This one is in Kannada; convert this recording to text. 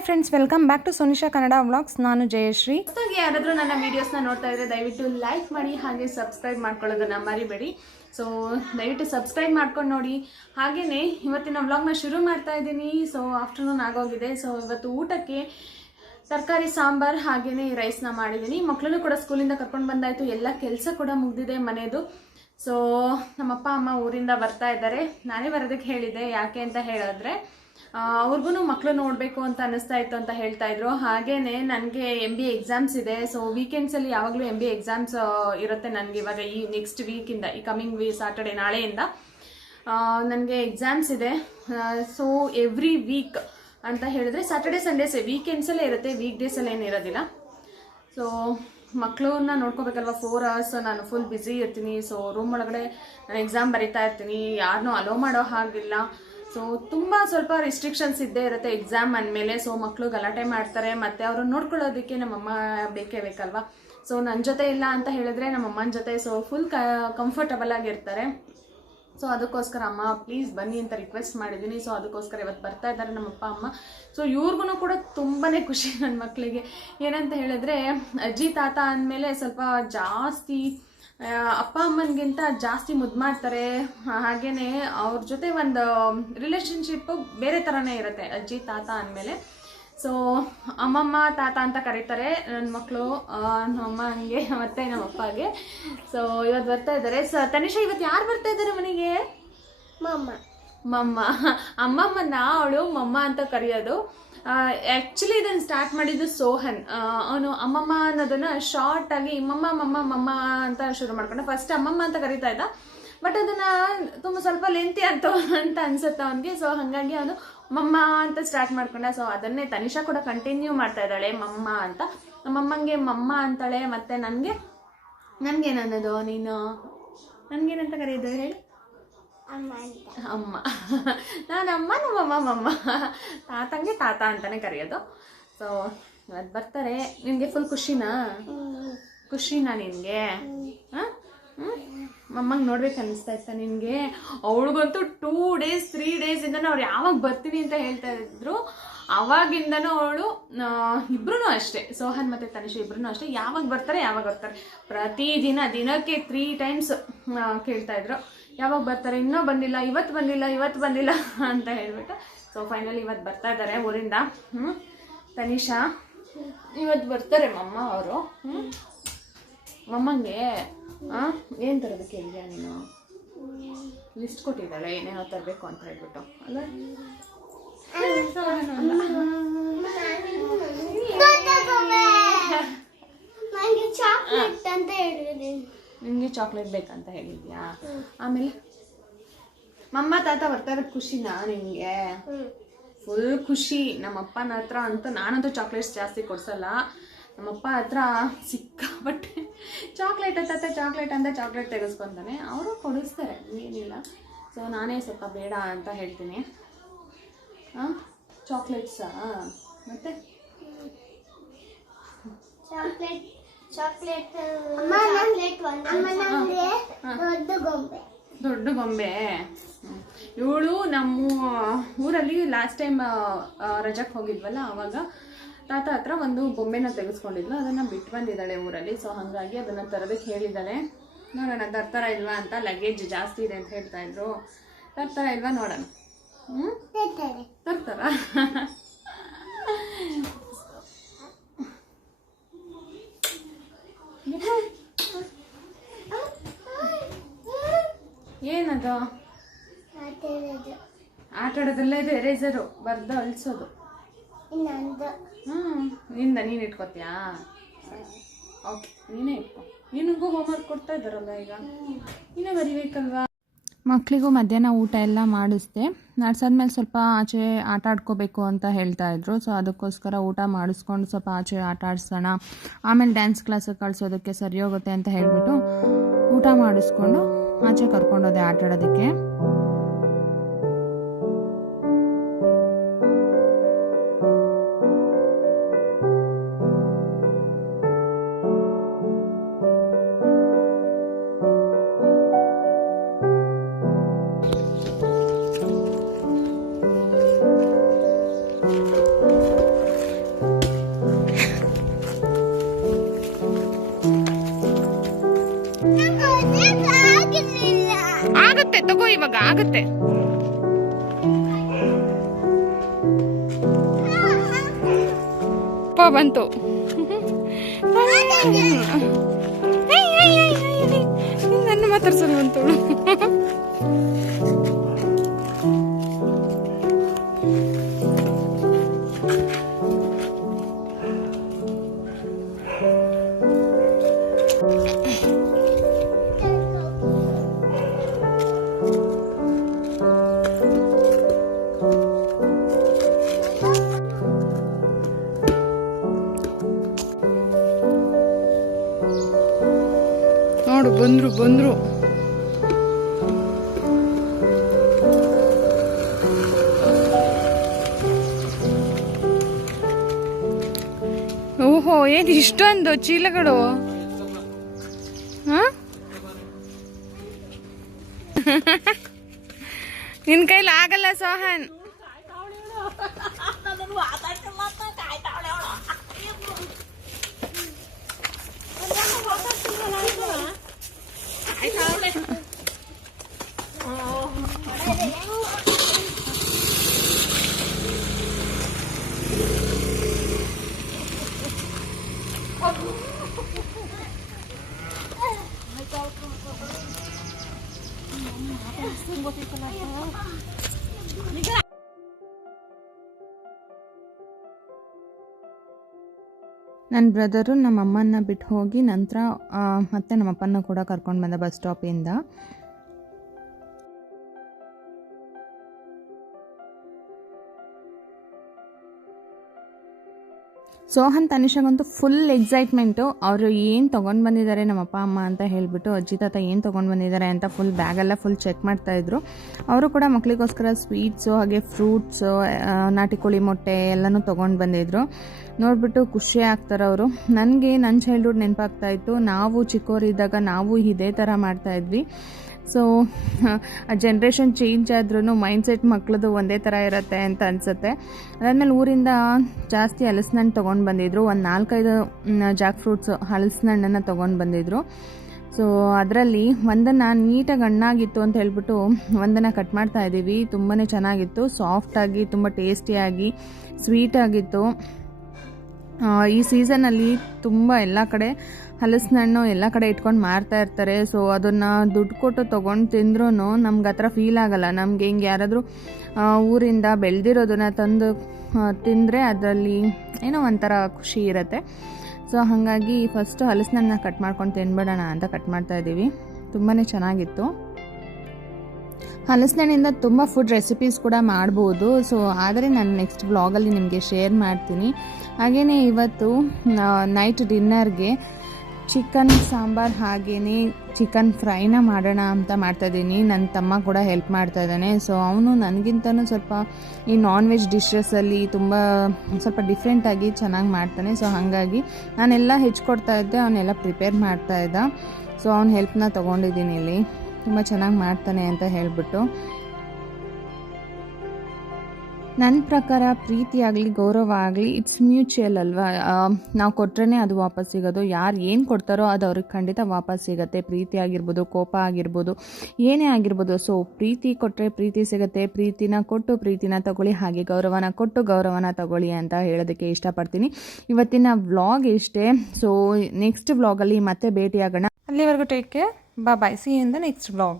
Hi friends welcome back to Sonisha Kannada vlogs ನಾನು ಜಯಶ್ರೀ. ಹೊಸದಾಗಿ ಯಾರಾದರೂ ನನ್ನ ವೀಡಿಯೋಸ್ನ ನೋಡ್ತಾ ಇದ್ರೆ ದಯವಿಟ್ಟು ಲೈಕ್ ಮಾಡಿ ಹಾಗೆ ಸಬ್ಸ್ಕ್ರೈಬ್ ಮಾಡ್ಕೊಳ್ಳೋದನ್ನ ಮರಿಬೇಡಿ. ಸೊ ದಯವಿಟ್ಟು ಸಬ್ಸ್ಕ್ರೈಬ್ ಮಾಡ್ಕೊಂಡು ನೋಡಿ. ಹಾಗೆಯೇ ಇವತ್ತಿನ ವ್ಲಾಗ್ನ ಶುರು ಮಾಡ್ತಾ ಇದ್ದೀನಿ. ಸೊ ಆಫ್ಟರ್ನೂನ್ ಆಗೋಗಿದೆ. ಸೊ ಇವತ್ತು ಊಟಕ್ಕೆ ತರಕಾರಿ, ಸಾಂಬಾರ್ ಹಾಗೆಯೇ ರೈಸ್ನ ಮಾಡಿದ್ದೀನಿ. ಮಕ್ಕಳನ್ನು ಕೂಡ ಸ್ಕೂಲಿಂದ ಕರ್ಕೊಂಡು ಬಂದಾಯಿತು. ಎಲ್ಲ ಕೆಲಸ ಕೂಡ ಮುಗಿದಿದೆ ಮನೆಯದು ಸೊ ನಮ್ಮಪ್ಪ, ಅಮ್ಮ ಊರಿಂದ ಬರ್ತಾ ಇದ್ದಾರೆ. ನಾನೇ ಬರೋದಕ್ಕೆ ಹೇಳಿದ್ದೆ. ಯಾಕೆ ಅಂತ ಹೇಳಿದ್ರೆ ಅವ್ರಿಗೂ ಮಕ್ಕಳು ನೋಡಬೇಕು ಅಂತ ಅನ್ನಿಸ್ತಾ ಇತ್ತು ಅಂತ ಹೇಳ್ತಾ ಇದ್ರು. ಹಾಗೇನೆ ನನಗೆ ಎಂ ಬಿ ಎಕ್ಸಾಮ್ಸ್ ಇದೆ. ಸೊ ವೀಕೆಂಡ್ಸಲ್ಲಿ ಯಾವಾಗಲೂ ಎಂ ಬಿ ಎಕ್ಸಾಮ್ಸ್ ಇರುತ್ತೆ ನನಗೆ ಇವಾಗ ಈ ನೆಕ್ಸ್ಟ್ ವೀಕಿಂದ ಈ ಕಮಿಂಗ್ ವೀ ಸಾಟರ್ಡೆ ನಾಳೆಯಿಂದ. ನನಗೆ ಎಕ್ಸಾಮ್ಸ್ ಇದೆ. ಸೊ ಎವ್ರಿ ವೀಕ್ ಅಂತ ಹೇಳಿದ್ರೆ ಸಾಟರ್ಡೆ ಸಂಡೇಸ್ ವೀಕೆಂಡ್ಸಲ್ಲೇ ಇರುತ್ತೆ. ವೀಕ್ ಡೇಸಲ್ಲಿ ಏನು ಇರೋದಿಲ್ಲ. ಸೊ ಮಕ್ಕಳನ್ನ ನೋಡ್ಕೋಬೇಕಲ್ವ? ಫೋರ್ ಅವರ್ಸ್ ನಾನು ಫುಲ್ ಬ್ಯುಸಿ ಇರ್ತೀನಿ. ಸೊ ರೂಮ್ ಒಳಗಡೆ ನಾನು ಎಕ್ಸಾಮ್ ಬರಿತಾ ಇರ್ತೀನಿ. ಯಾರನ್ನೂ ಅಲೋ ಮಾಡೋ ಹಾಗಿಲ್ಲ. ಸೊ ತುಂಬ ಸ್ವಲ್ಪ ರಿಸ್ಟ್ರಿಕ್ಷನ್ಸ್ ಇದ್ದೇ ಇರುತ್ತೆ ಎಕ್ಸಾಮ್ ಅಂದಮೇಲೆ. ಸೊ ಮಕ್ಕಳು ಗಲಾಟೆ ಮಾಡ್ತಾರೆ. ಮತ್ತು ಅವರು ನೋಡ್ಕೊಳ್ಳೋದಕ್ಕೆ ನಮ್ಮಮ್ಮ ಬೇಕೇ ಬೇಕಲ್ವಾ? ಸೊ ನನ್ನ ಜೊತೆ ಇಲ್ಲ ಅಂತ ಹೇಳಿದ್ರೆ ನಮ್ಮಮ್ಮನ ಜೊತೆ ಸೊ ಫುಲ್ ಕ ಕಂಫರ್ಟಬಲ್ ಆಗಿರ್ತಾರೆ. ಸೊ ಅದಕ್ಕೋಸ್ಕರ ಅಮ್ಮ ಪ್ಲೀಸ್ ಬನ್ನಿ ಅಂತ ರಿಕ್ವೆಸ್ಟ್ ಮಾಡಿದ್ದೀನಿ. ಸೊ ಅದಕ್ಕೋಸ್ಕರ ಇವತ್ತು ಬರ್ತಾ ಇದ್ದಾರೆ ನಮ್ಮ ಅಪ್ಪ ಅಮ್ಮ. ಸೊ ಇವ್ರಿಗೂ ಕೂಡ ತುಂಬಾ ಖುಷಿ ನನ್ನ ಮಕ್ಕಳಿಗೆ ಏನಂತ ಹೇಳಿದ್ರೆ, ಅಜ್ಜಿ, ತಾತ ಅಂದಮೇಲೆ ಸ್ವಲ್ಪ ಜಾಸ್ತಿ ಅಪ್ಪ ಅಮ್ಮನಿಗಿಂತ ಜಾಸ್ತಿ ಮುದ್ದು ಮಾಡ್ತಾರೆ. ಹಾಗೇನೆ ಅವ್ರ ಜೊತೆ ಒಂದು ರಿಲೇಶನ್ಶಿಪ್ಪು ಬೇರೆ ಥರನೇ ಇರುತ್ತೆ. ಅಜ್ಜಿ ತಾತ ಅಂದಮೇಲೆ. ಸೊ ಅಮ್ಮಮ್ಮ ತಾತ ಅಂತ ಕರೀತಾರೆ. ನನ್ನ ಮಕ್ಕಳು ನಮ್ಮ ಹಂಗೆ ಮತ್ತೆ ನಮ್ಮ ಅಪ್ಪಗೆ. ಸೊ ಇವತ್ತು ಬರ್ತಾ ಇದ್ದಾರೆ ಸೊ ತನಿಷಾ ಇವತ್ತು ಯಾರು ಬರ್ತಾ ಇದ್ದಾರೆ ಮನೆಗೆ? ಮಮ್ಮ. ಮಮ್ಮ. ಅಮ್ಮಮ್ಮನ ಅವಳು ಮಮ್ಮ ಅಂತ ಕರೆಯೋದು. ಆ್ಯಕ್ಚುಲಿ ಇದನ್ನು ಸ್ಟಾರ್ಟ್ ಮಾಡಿದ್ದು ಸೋಹನ್. ಅವನು ಅಮ್ಮಮ್ಮ ಅನ್ನೋದನ್ನ ಶಾರ್ಟ್ ಆಗಿ ಮಮ್ಮ ಮಮ್ಮ ಮಮ್ಮ ಅಂತ ಶುರು ಮಾಡ್ಕೊಂಡ. ಫಸ್ಟ್ ಅಮ್ಮಮ್ಮ ಅಂತ ಕರಿತಾ ಇದ್ದ. ಬಟ್ ಅದನ್ನ ತುಂಬ ಸ್ವಲ್ಪ ಲೆಂತಿ ಅಂತ ಅಂತ ಅನ್ಸುತ್ತೆ ಅವನಿಗೆ. ಸೊ ಹಾಗಾಗಿ ಅವನು ಮಮ್ಮ ಅಂತ ಸ್ಟಾರ್ಟ್ ಮಾಡ್ಕೊಂಡ. ಸೊ ಅದನ್ನೇ ತನಿಷಾ ಕೂಡ ಕಂಟಿನ್ಯೂ ಮಾಡ್ತಾ ಇದ್ದಾಳೆ, ಮಮ್ಮ ಅಂತ. ನಮ್ಮಮ್ಮಂಗೆ ಮಮ್ಮ ಅಂತಾಳೆ, ಮತ್ತೆ ನನಗೆ ನನಗೇನನ್ನೋದು ನೀನು? ನನಗೇನಂತ ಕರೆಯೋದು ಹೇಳಿ. ಅಮ್ಮ ನಾನು ಅಮ್ಮ. ನಮ್ಮಮ್ಮ ಮಮ್ಮ ತಾತಂಗೆ ತಾತ ಅಂತಾನೆ ಕರೆಯೋದು. ಸೊ ಇವತ್ತು ಬರ್ತಾರೆ. ನಿನಗೆ ಫುಲ್ ಖುಷಿನಾ? ಖುಷಿನಾ ನಿನಗೆ ಹಾಂ? ಮಮ್ಮಂಗೆ ನೋಡ್ಬೇಕು ಅನ್ನಿಸ್ತಾ ಇತ್ತ ನಿನಗೆ? ಅವಳಿಗಂತೂ ಟೂ ಡೇಸ್ ತ್ರೀ ಡೇಸಿಂದನೂ ಅವ್ರು ಯಾವಾಗ ಬರ್ತೀನಿ ಅಂತ ಹೇಳ್ತಾ ಇದ್ರು. ಅವಾಗಿಂದನೂ ಅವಳು ಇಬ್ರು ಅಷ್ಟೇ. ಸೋಹನ್ ಮತ್ತು ತನಿಷ ಇಬ್ರು ಅಷ್ಟೇ. ಯಾವಾಗ ಬರ್ತಾರೆ ಯಾವಾಗ ಬರ್ತಾರೆ. ಪ್ರತಿದಿನ ದಿನಕ್ಕೆ ತ್ರೀ ಟೈಮ್ಸ್ ಕೇಳ್ತಾ ಇದ್ರು. ಯಾವಾಗ ಬರ್ತಾರೆ? ಇನ್ನೂ ಬಂದಿಲ್ಲ ಇವತ್ತು ಬಂದಿಲ್ಲ ಇವತ್ತು ಬಂದಿಲ್ಲ ಅಂತ ಹೇಳ್ಬಿಟ್ಟು. ಸೊ ಫೈನಲಿ ಇವತ್ತು ಬರ್ತಾ ಇದ್ದಾರೆ ಊರಿಂದ. ಹ್ಞೂ ತನಿಷಾ? ಇವತ್ತು ಬರ್ತಾರೆ ಮಮ್ಮ ಅವರು. ಹ್ಞೂ ಮಮ್ಮಂಗೆ ಹಾಂ ಏನು ತರಬೇಕು ಹೇಳಿದ್ಯಾ ನೀನು? ಲಿಸ್ಟ್ ಕೊಟ್ಟಿದ್ದಾಳೆ ಏನೇನೋ ತರಬೇಕು ಅಂತ ಹೇಳ್ಬಿಟ್ಟು. ಅಲ್ಲ? ಅಂತ ನಿಮಗೆ ಚಾಕ್ಲೇಟ್ ಬೇಕಂತ ಹೇಳಿದ್ಯಾ? ಆಮೇಲೆ ಮಮ್ಮ ತಾತ ಬರ್ತಾ ಇರೋದು ಖುಷಿನಾ ನಿಮಗೆ ಫುಲ್ ಖುಷಿ. ನಮ್ಮಪ್ಪನ ಹತ್ರ ಅಂತೂ ನಾನಂತೂ ಚಾಕ್ಲೇಟ್ಸ್ ಜಾಸ್ತಿ ಕೊಡ್ಸಲ್ಲ. ನಮ್ಮಪ್ಪ ಹತ್ರ ಸಿಕ್ಕಾಪಟ್ಟೆ ಚಾಕ್ಲೇಟ್ ತಾತ ಚಾಕ್ಲೇಟ್ ಅಂತ ಚಾಕ್ಲೇಟ್ ತೆಗೆಸ್ಕೊತಾನೆ. ಅವರು ಕೊಡಿಸ್ತಾರೆ. ಏನಿಲ್ಲ. ಸೊ ನಾನೇ ಸ್ವಲ್ಪ ಬೇಡ ಅಂತ ಹೇಳ್ತೀನಿ. ಹಾಂ ಚಾಕ್ಲೇಟ್ಸಾ ಮತ್ತೆ? ಚಾಕ್ಲೇಟ್ ಚಾಕ್ಲೇಟ್ ಚಾಕ್ಲೇಟ್ ಅಮ್ಮ ನನಗೆ ದೊಡ್ಡ ಗೊಂಬೆ. ದೊಡ್ಡ ಗೊಂಬೆ. ಇವಳು ನಮ್ಮ ಊರಲ್ಲಿ ಲಾಸ್ಟ್ ಟೈಮ್ ರಜಕ್ಕೆ ಹೋಗಿದ್ವಲ್ಲ ಆವಾಗ ತಾತ ಹತ್ರ ಒಂದು ಬೊಂಬೆನ ತೆಗೆಸ್ಕೊಂಡಿದ್ಲು. ಅದನ್ನು ಬಿಟ್ಟು ಬಂದಿದ್ದಾಳೆ ಊರಲ್ಲಿ. ಸೊ ಹಾಗಾಗಿ ಅದನ್ನು ತರೋದಕ್ಕೆ ಹೇಳಿದ್ದಾಳೆ ನೋಡೋಣ ತರ್ತಾರ ಇಲ್ವಾ ಅಂತ ಲಗೇಜ್ ಜಾಸ್ತಿ ಇದೆ ಅಂತ ಹೇಳ್ತಾ ಇದ್ರು. ತರ್ತಾರ ಇಲ್ವಾ ನೋಡೋಣ. ಹ್ಞೂ ತರ್ತಾರ? ಏನದು ಮಾತಾಡೋದು ಆಟ ಆಡೋದಲ್ಲೇ ಇದು ಎರೇಸರು ಬರ್ದು ಅಳಿಸೋದು? ನಿಂದ ನೀನು ಇಟ್ಕೋತೀಯಾ? ಓಕೆ ನೀನೇ ಇಟ್ಕೊ. ನಿನಗೂ ಹೋಮ್ವರ್ಕ್ ಕೊಡ್ತಾ ಇದ್ದಾರಲ್ಲ ಈಗ? ನೀನೇ ಬರಿಬೇಕಲ್ವಾ? ಮಕ್ಕಳಿಗೂ ಮಧ್ಯಾಹ್ನ ಊಟ ಎಲ್ಲ ಮಾಡಿಸ್ದೆ. ನಡ್ಸಾದ್ಮೇಲೆ ಸ್ವಲ್ಪ ಆಚೆ ಆಟ ಆಡ್ಕೋಬೇಕು ಅಂತ ಹೇಳ್ತಾ ಇದ್ರು. ಸೊ ಅದಕ್ಕೋಸ್ಕರ ಊಟ ಮಾಡಿಸ್ಕೊಂಡು ಸ್ವಲ್ಪ ಆಚೆ ಆಟ ಆಡಿಸೋಣ ಆಮೇಲೆ ಡ್ಯಾನ್ಸ್ ಕ್ಲಾಸಿಗೆ ಕಳಿಸೋದಕ್ಕೆ ಸರಿ ಹೋಗುತ್ತೆ ಅಂತ ಹೇಳಿಬಿಟ್ಟು ಊಟ ಮಾಡಿಸ್ಕೊಂಡು ಆಚೆ ಕರ್ಕೊಂಡೋದೆ ಆಟ ಇವಾಗ ಆಗುತ್ತೆ ಬಂತು ನನ್ನ ಮಾತಾಡ್ಸೋದು ಬಂತು ಬಂದ್ರು ಬಂದ್ರು. ಓಹೋ ಏನು ಇಷ್ಟೊಂದು ಚೀಲಗಳು? ಹಾಂ? ನಿನ್ನ ಕೈಲಿ ಆಗಲ್ಲ ಸೋಹನ್. ನನ್ನ ಬ್ರದರು ನಮ್ಮ ಅಮ್ಮನ ಬಿಟ್ಟು ಹೋಗಿ ನಂತರ ಮತ್ತೆ ನಮ್ಮ ಅಪ್ಪನ ಕೂಡ ಕರ್ಕೊಂಡು ಬಂದ ಬಸ್ ಸ್ಟಾಪಿಂದ. ಸೋಹನ್ ತನಿಷಾಗಂತೂ ಫುಲ್ ಎಕ್ಸೈಟ್ಮೆಂಟು ಅವರು ಏನು ತೊಗೊಂಡು ಬಂದಿದ್ದಾರೆ ನಮ್ಮ ಅಪ್ಪ, ಅಮ್ಮ ಅಂತ ಹೇಳಿಬಿಟ್ಟು ಅಜ್ಜಿ, ತಾತ ಏನು ತೊಗೊಂಡು ಬಂದಿದ್ದಾರೆ ಅಂತ ಫುಲ್ ಬ್ಯಾಗೆಲ್ಲ ಫುಲ್ ಚೆಕ್ ಮಾಡ್ತಾಯಿದ್ರು ಅವರು ಕೂಡ ಮಕ್ಕಳಿಗೋಸ್ಕರ ಸ್ವೀಟ್ಸು ಹಾಗೆ ಫ್ರೂಟ್ಸು ನಾಟಿ ಕೋಳಿ ಮೊಟ್ಟೆ ಎಲ್ಲನೂ ತೊಗೊಂಡು ಬಂದಿದ್ರು. ನೋಡಿಬಿಟ್ಟು ಖುಷಿ ಆಗ್ತಾರೆ ಅವರು. ನನಗೆ ನನ್ನ ಚೈಲ್ಡ್ಹುಡ್ ನೆನಪಾಗ್ತಾಯಿತ್ತು ನಾವು ಚಿಕ್ಕವರಿದ್ದಾಗ ನಾವು ಇದೇ ಥರ ಮಾಡ್ತಾಯಿದ್ವಿ ಸೊ ಜನ್ರೇಷನ್ ಚೇಂಜ್ ಆದ್ರೂ ಮೈಂಡ್ಸೆಟ್ ಮಕ್ಳದ್ದು ಒಂದೇ ಥರ ಇರುತ್ತೆ ಅಂತ ಅನಿಸುತ್ತೆ. ಅದಾದಮೇಲೆ ಊರಿಂದ ಜಾಸ್ತಿ ಹಲಸಿನಣ್ಣು ತೊಗೊಂಡು ಬಂದಿದ್ರು. ಒಂದು ನಾಲ್ಕೈದು ಜಾಕ್ ಫ್ರೂಟ್ಸ್ ಹಲಸಿನಣ್ಣನ್ನು ತೊಗೊಂಡು ಬಂದಿದ್ರು. ಸೊ ಅದರಲ್ಲಿ ಒಂದನ್ನು ನೀಟಾಗಿ ಹಣ್ಣಾಗಿತ್ತು ಅಂತ ಹೇಳ್ಬಿಟ್ಟು ಒಂದನ್ನು ಕಟ್ ಮಾಡ್ತಾ ಇದ್ದೀವಿ. ತುಂಬಾ ಚೆನ್ನಾಗಿತ್ತು. ಸಾಫ್ಟಾಗಿ ತುಂಬ ಟೇಸ್ಟಿಯಾಗಿ ಸ್ವೀಟಾಗಿತ್ತು ಆ, ಈ ಸೀಸನಲ್ಲಿ ತುಂಬ ಎಲ್ಲ ಕಡೆ ಹಲಸಿನ ಹಣ್ಣು ಎಲ್ಲ ಕಡೆ ಇಟ್ಕೊಂಡು ಮಾರ್ತಾ ಇರ್ತಾರೆ. ಸೊ ಅದನ್ನು ದುಡ್ಡು ಕೊಟ್ಟು ತೊಗೊಂಡು ತಿಂದ್ರೂ ನಮ್ಗೆ ಆ ಫೀಲ್ ಆಗಲ್ಲ. ನಮಗೆ ಹಿಂಗೆ ಯಾರಾದರೂ ಊರಿಂದ ಬೆಳೆದಿರೋದನ್ನ ತಂದು ತಿಂದರೆ ಅದರಲ್ಲಿ ಏನೋ ಒಂಥರ ಖುಷಿ ಇರುತ್ತೆ. ಸೊ ಹಾಗಾಗಿ ಫಸ್ಟು ಹಲಸಿನ ಹಣ್ಣನ್ನ ಕಟ್ ಮಾಡ್ಕೊಂಡು ತಿನ್ಬಿಡೋಣ ಅಂತ ಕಟ್ ಮಾಡ್ತಾ ಇದ್ದೀವಿ ತುಂಬಾ ಚೆನ್ನಾಗಿತ್ತು. ಹಲಸಿನಿಂದ ತುಂಬ ಫುಡ್ ರೆಸಿಪೀಸ್ ಕೂಡ ಮಾಡ್ಬೋದು. ಸೊ ಆದರೆ ನಾನು ನೆಕ್ಸ್ಟ್ ಬ್ಲಾಗಲ್ಲಿ ನಿಮಗೆ ಶೇರ್ ಮಾಡ್ತೀನಿ. ಹಾಗೆಯೇ ಇವತ್ತು ನೈಟ್ ಡಿನ್ನರ್ಗೆ ಚಿಕನ್, ಸಾಂಬಾರ್ ಹಾಗೆಯೇ ಚಿಕನ್ ಫ್ರೈನ ಮಾಡೋಣ ಅಂತ ಮಾಡ್ತಾಯಿದ್ದೀನಿ. ನನ್ನ ತಮ್ಮ ಕೂಡ ಹೆಲ್ಪ್ ಮಾಡ್ತಾ ಇದ್ದಾನೆ ಸೊ ಅವನು ನನಗಿಂತನೂ ಸ್ವಲ್ಪ ಈ ನಾನ್ ವೆಜ್ ಡಿಶಸಲ್ಲಿ ತುಂಬ ಸ್ವಲ್ಪ ಡಿಫ್ರೆಂಟಾಗಿ ಚೆನ್ನಾಗಿ ಮಾಡ್ತಾನೆ. ಸೊ ಹಾಗಾಗಿ ನಾನೆಲ್ಲ ಹೆಚ್ಕೊಡ್ತಾ ಇದ್ದೆ ಅವನ್ನೆಲ್ಲ ಪ್ರಿಪೇರ್ ಮಾಡ್ತಾ ಇದ್ದ ಸೊ ಅವ್ನ ಹೆಲ್ಪ್ನ ತೊಗೊಂಡಿದ್ದೀನಿ ಇಲ್ಲಿ. ತುಂಬ ಚೆನ್ನಾಗಿ ಮಾಡ್ತಾನೆ ಅಂತ ಹೇಳಿಬಿಟ್ಟು. ನನ್ನ ಪ್ರಕಾರ ಪ್ರೀತಿ ಆಗಲಿ, ಗೌರವ ಆಗಲಿ ಇಟ್ಸ್ ಮ್ಯೂಚುವಲ್ ಅಲ್ವಾ? ನಾವು ಕೊಟ್ರೇ ಅದು ವಾಪಸ್ ಸಿಗೋದು. ಯಾರು ಏನು ಕೊಡ್ತಾರೋ ಅದು ಅವ್ರಿಗೆ ಖಂಡಿತ ವಾಪಸ್ ಸಿಗುತ್ತೆ. ಪ್ರೀತಿ ಆಗಿರ್ಬೋದು, ಕೋಪ ಆಗಿರ್ಬೋದು, ಏನೇ ಆಗಿರ್ಬೋದು. ಸೊ ಪ್ರೀತಿ ಕೊಟ್ಟರೆ ಪ್ರೀತಿ ಸಿಗುತ್ತೆ. ಪ್ರೀತಿನ ಕೊಟ್ಟು ಪ್ರೀತಿನ ತಗೊಳ್ಳಿ. ಹಾಗೆ ಗೌರವನ ಕೊಟ್ಟು ಗೌರವನ ತಗೊಳ್ಳಿ ಅಂತ ಹೇಳೋದಕ್ಕೆ ಇಷ್ಟಪಡ್ತೀನಿ. ಇವತ್ತಿನ ವ್ಲಾಗ್ ಇಷ್ಟೇ. ಸೊ ನೆಕ್ಸ್ಟ್ ವ್ಲಾಗಲ್ಲಿ ಮತ್ತೆ ಭೇಟಿಯಾಗೋಣ. ಅಲ್ಲಿವರೆಗೂ ಟೇಕ್ ಕೇರ್ ಬಾ bye see in the next vlog